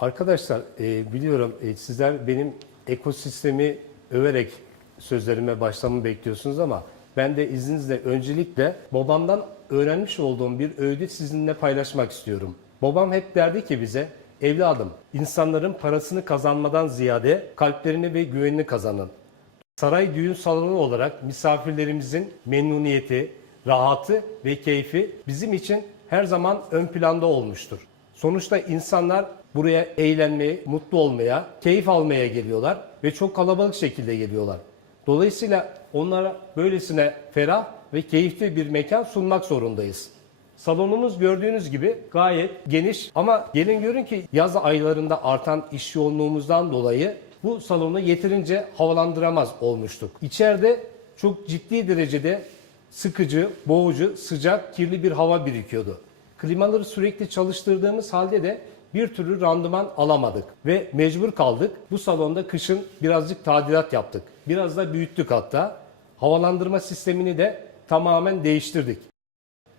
Arkadaşlar e, biliyorum e, sizler benim ekosistemi överek sözlerime başlamamı bekliyorsunuz ama ben de izninizle öncelikle babamdan öğrenmiş olduğum bir öğüdü sizinle paylaşmak istiyorum. Babam hep derdi ki bize evladım insanların parasını kazanmadan ziyade kalplerini ve güvenini kazanın. Saray düğün salonu olarak misafirlerimizin memnuniyeti, rahatı ve keyfi bizim için her zaman ön planda olmuştur. Sonuçta insanlar buraya eğlenmeye, mutlu olmaya, keyif almaya geliyorlar ve çok kalabalık şekilde geliyorlar. Dolayısıyla onlara böylesine ferah ve keyifli bir mekan sunmak zorundayız. Salonumuz gördüğünüz gibi gayet geniş ama gelin görün ki yaz aylarında artan iş yoğunluğumuzdan dolayı bu salonu yeterince havalandıramaz olmuştuk. İçeride çok ciddi derecede sıkıcı, boğucu, sıcak, kirli bir hava birikiyordu. Klimaları sürekli çalıştırdığımız halde de bir türlü randıman alamadık ve mecbur kaldık. Bu salonda kışın birazcık tadilat yaptık. Biraz da büyüttük hatta. Havalandırma sistemini de tamamen değiştirdik.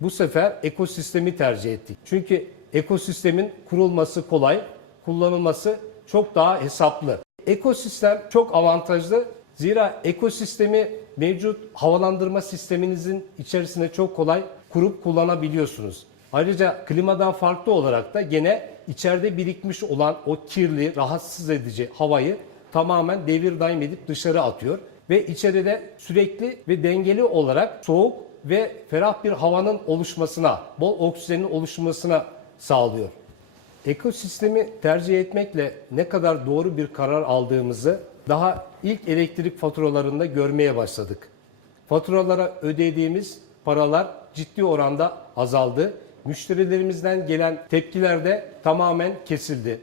Bu sefer ekosistemi tercih ettik. Çünkü ekosistemin kurulması kolay, kullanılması çok daha hesaplı. Ekosistem çok avantajlı. Zira ekosistemi mevcut havalandırma sisteminizin içerisine çok kolay kurup kullanabiliyorsunuz. Ayrıca klimadan farklı olarak da gene içeride birikmiş olan o kirli, rahatsız edici havayı tamamen devir daim edip dışarı atıyor ve içeride sürekli ve dengeli olarak soğuk ve ferah bir havanın oluşmasına, bol oksijenin oluşmasına sağlıyor. Ekosistemi tercih etmekle ne kadar doğru bir karar aldığımızı daha ilk elektrik faturalarında görmeye başladık. Faturalara ödediğimiz paralar ciddi oranda azaldı. Müşterilerimizden gelen tepkiler de tamamen kesildi.